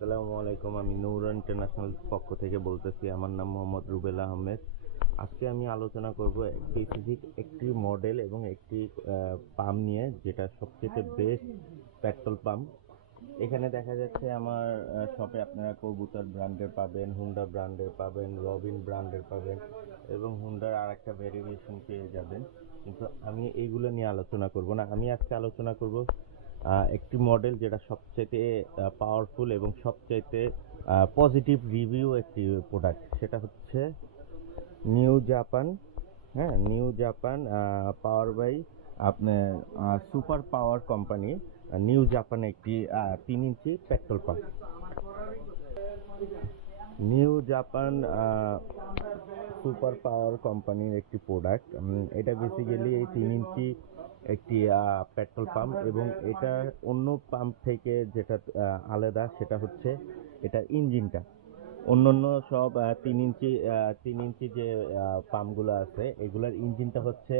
আসসালামু আলাইকুম, আমি নূর ইন্টারন্যাশনাল পক্ষ থেকে বলতেছি, আমার নাম মোহাম্মদ রুবেল আহমেদ। আজকে আমি আলোচনা করব স্পেসিফিক একটি মডেল এবং একটি পাম্প নিয়ে, যেটা সবচেয়ে বেস্ট পেট্রোল পাম্প এখানে দেখা যাচ্ছে আমার শপে আপনারা কবুতর ব্র্যান্ডের পাবেন হুন্ডা ব্র্যান্ডের পাবেন রবিন ব্র্যান্ডের পাবেন এবং হুন্ডার আর একটা ভেরিয়েশন পেয়ে যাবেন। কিন্তু আমি এইগুলো নিয়ে আলোচনা করব না। আমি আজকে আলোচনা করব একটি মডেল যেটা সবচাইতে পাওয়ারফুল এবং সবচাইতে পজিটিভ রিভিউ একটি প্রোডাক্ট সেটা হচ্ছে নিউ জাপান হ্যাঁ নিউ জাপান পাওয়ার বাই আপনার super power company new Japan একটি তিন inch petrol pump new Japan super power কোম্পানির একটি প্রোডাক্ট এটা বেসিক্যালি এই তিন ইঞ্চি একটি পেট্রোল পাম্প এবং এটা অন্য পাম্প থেকে যেটা আলাদা সেটা হচ্ছে এটা ইঞ্জিনটা। অন্যান্য সব তিন ইঞ্চি তিন ইঞ্চি যে পাম্পগুলো আছে, এগুলার ইঞ্জিনটা হচ্ছে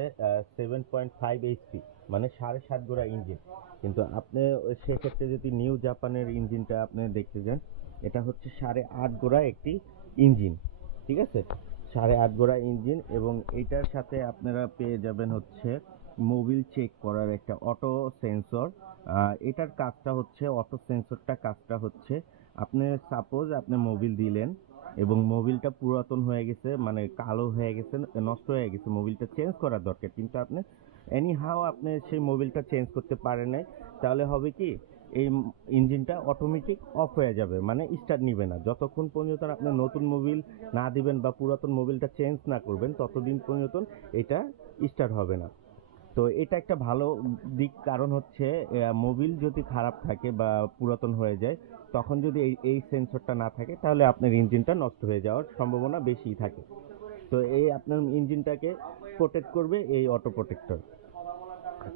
সেভেন পয়েন্ট ফাইভ এইচপি মানে সাড়ে সাত গোড়া ইঞ্জিন। কিন্তু আপনি, সেক্ষেত্রে যদি নিউ জাপানের ইঞ্জিনটা আপনি দেখতে যান এটা হচ্ছে সাড়ে আট গোড়া একটি ইঞ্জিন, ঠিক আছে? সাড়ে আট গোড়া ইঞ্জিন এবং এটার সাথে আপনারা পেয়ে যাবেন হচ্ছে মোবিল চেক করার একটা অটো সেন্সর। এটার কাজটা হচ্ছে, অটো সেন্সরটা কাজটা হচ্ছে, আপনি সাপোজ আপনি মোবিল দিলেন এবং মোবিলটা পুরাতন হয়ে গেছে মানে কালো হয়ে গেছে, নষ্ট হয়ে গেছে, মোবিলটা চেঞ্জ করার দরকার। কিন্তু আপনি এনি হাও আপনি সেই মোবিলটা চেঞ্জ করতে পারেন নাই, তাহলে হবে কি? এই ইঞ্জিনটা অটোমেটিক অফ হয়ে যাবে মানে স্টার্ট নিবে না। যতক্ষণ পর্যন্ত আপনি নতুন মোবিল না দিবেন বা পুরাতন মোবিলটা চেঞ্জ না করবেন, ততদিন পর্যন্ত এটা স্টার্ট হবে না। তো এটা একটা ভালো দিক কারণ হচ্ছে মোবিল যদি খারাপ থাকে বা পুরাতন হয়ে যায়, তখন যদি এই এই সেন্সরটা না থাকে, তাহলে আপনার ইঞ্জিনটা নষ্ট হয়ে যাওয়ার সম্ভাবনা বেশি থাকে। তো এই আপনার ইঞ্জিনটাকে প্রোটেক্ট করবে এই অটো প্রোটেক্টর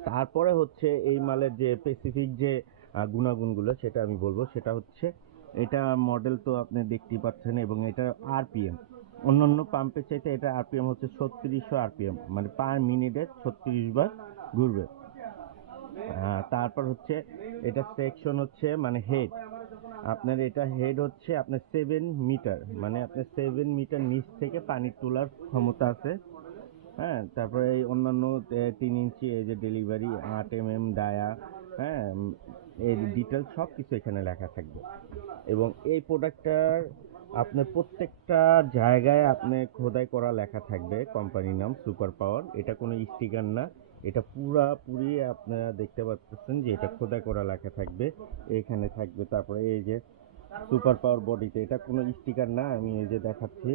তারপরে হচ্ছে এই মালের যে স্পেসিফিক যে গুণাগুণগুলো, সেটা আমি বলব। সেটা হচ্ছে, এটা মডেল তো আপনি দেখতেই পাচ্ছেন এবং এটা আরপিএম অন্যান্য পাম্পের চাইতে এটা আরপিএম হচ্ছে ছত্রিশশো আরপিএম মানে পার মিনিটে ছত্রিশ বার ঘুরবে। তারপর হচ্ছে, এটা সেকশন হচ্ছে মানে হেড আপনার এটা হেড হচ্ছে আপনার সেভেন মিটার মানে আপনার সেভেন মিটার নিচ থেকে পানি তোলার ক্ষমতা আছে। হ্যাঁ তারপরে এই অন্যান্য তিন ইঞ্চি, এই যে ডেলিভারি আট এম এম ডায়া হ্যাঁ এর ডিটেলস সব কিছু এখানে লেখা থাকবে। এবং এই প্রোডাক্টটার আপনার প্রত্যেকটা জায়গায় আপনি খোদাই করা লেখা থাকবে কোম্পানির নাম সুপার পাওয়ার এটা কোনো স্টিকার না, এটা পুরাপুরি আপনারা দেখতে পাচ্ছেন যে এটা খোদাই করা লেখা থাকবে। এখানে থাকবে তারপরে এই যে সুপার পাওয়ার বডিতে এটা কোনো স্টিকার না, আমি এই যে দেখাচ্ছি,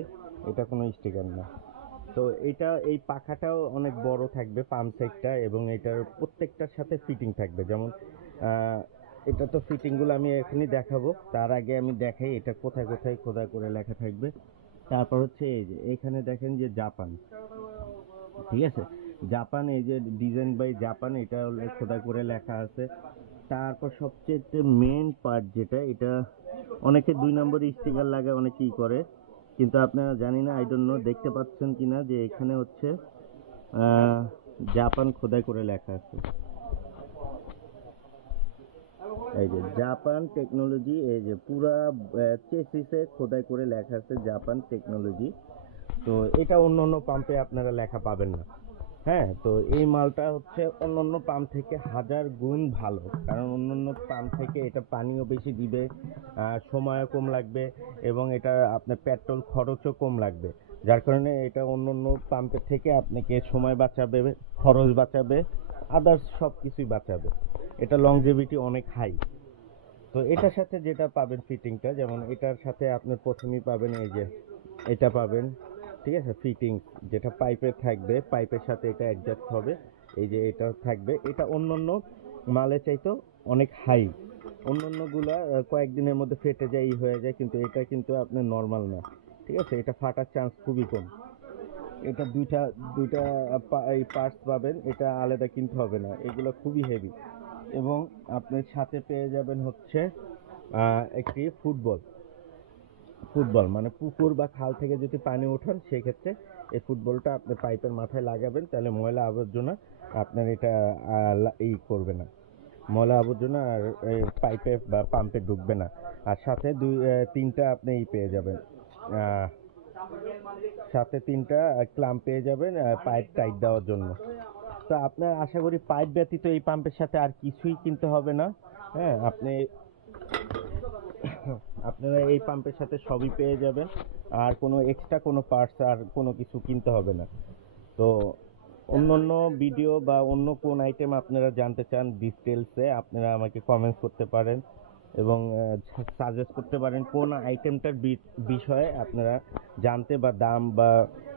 এটা কোনো স্টিকার না। তো এটা, এই পাখাটাও অনেক বড় থাকবে পাম্প সেটটা এবং এটার প্রত্যেকটার সাথে ফিটিং থাকবে। যেমন এটা তো ফিটিংগুলো আমি এখনই দেখাবো। তার আগে আমি দেখাই এটা কোথায় কোথায় খোদাই করে লেখা থাকবে। তারপর হচ্ছে এই যে, এখানে দেখেন যে জাপান। ঠিক আছে? জাপান, এই যে ডিজাইন বাই জাপান এটা খোদাই করে লেখা আছে। তারপর সবচেয়ে মেন পার্ট যেটা, এটা অনেকে দুই নম্বর স্টিকার লাগায়, অনেকেই করে। কিন্তু আপনারা জানি না আই ডোন্ট নো দেখতে পাচ্ছেন কি না যে এখানে হচ্ছে জাপান খোদাই করে লেখা আছে। এই যে জাপান টেকনোলজি, এই যে পুরা চেসিসে খোদাই করে লেখা আছে জাপান টেকনোলজি। তো এটা অন্য অন্য পাম্পে আপনারা লেখা পাবেন না। হ্যাঁ তো এই মালটা হচ্ছে অন্যান্য পাম্প থেকে হাজার গুণ ভালো। কারণ অন্যান্য পাম্প থেকে এটা পানিও বেশি দিবে সময়ও কম লাগবে এবং এটা আপনার পেট্রোল খরচও কম লাগবে। যার কারণে এটা অন্য অন্য পাম্পের থেকে আপনাকে সময় বাঁচাবে, খরচ বাঁচাবে আদার্স সব কিছুই বাঁচাবে। এটা লংজেভিটি অনেক হাই তো এটার সাথে যেটা পাবেন ফিটিংটা যেমন এটার সাথে আপনি প্রথমেই পাবেন এই যে, এটা পাবেন ঠিক আছে? ফিটিং যেটা পাইপে থাকবে পাইপের সাথে এটা অ্যাডজাস্ট হবে। এই যে এটা থাকবে। এটা অন্য অন্য মালে চাইতো অনেক হাই অন্যান্যগুলা আহ, কয়েকদিনের মধ্যে ফেটে যায় হয়ে যায় কিন্তু এটা কিন্তু আপনার নর্মাল না। ঠিক আছে? এটা ফাটার চান্স খুবই কম। এটা দুইটা দুইটা এই পার্টস পাবেন। এটা আলাদা কিনতে হবে না। এগুলো খুবই হেভি এবং আপনি সাথে পেয়ে যাবেন হচ্ছে একটি ফুটবল ফুটবল মানে পুকুর বা খাল থেকে যদি পানি ওঠান, সেক্ষেত্রে এই ফুটবলটা আপনি পাইপের মাথায় লাগাবেন, তাহলে ময়লা আবর্জনা আপনার এটা ই করবে না। ময়লা আবর্জনা আর পাইপে বা পাম্পে ঢুকবে না। আর সাথে দুই তিনটা আপনি ই পেয়ে যাবেন সাথে তিনটা ক্লাম্প পেয়ে যাবেন পাইপ টাইট দেওয়ার জন্য। তো আপনার আশা করি পাইপ ব্যতীত এই পাম্পের সাথে আর কিছুই কিনতে হবে না। হ্যাঁ আপনি আপনারা এই পাম্পের সাথে সবই পেয়ে যাবেন। আর কোনো এক্সট্রা কোনো পার্টস আর কোনো কিছু কিনতে হবে না। তো অন্য অন্য ভিডিও বা অন্য কোন আইটেম আপনারা জানতে চান ডিটেলসে আপনারা আমাকে কমেন্টস করতে পারেন এবং সাজেস্ট করতে পারেন কোন আইটেমটার বিষয়ে আপনারা জানতে বা দাম বা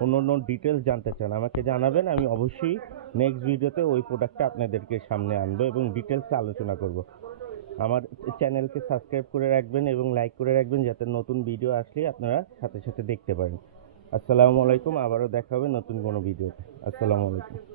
অন্য অন্য ডিটেলস জানতে চান। আমাকে জানাবেন, আমি অবশ্যই নেক্সট ভিডিওতে ওই প্রোডাক্টটা আপনাদেরকে সামনে আনব এবং ডিটেলসে আলোচনা করব। আমার চ্যানেলকে সাবস্ক্রাইব করে রাখবেন এবং লাইক করে রাখবেন যাতে নতুন ভিডিও আসলে আপনারা সাথে সাথে দেখতে পারেন। আসসালামু আলাইকুম, আবারও দেখা হবে নতুন কোনো ভিডিওতে। আসসালামু আলাইকুম।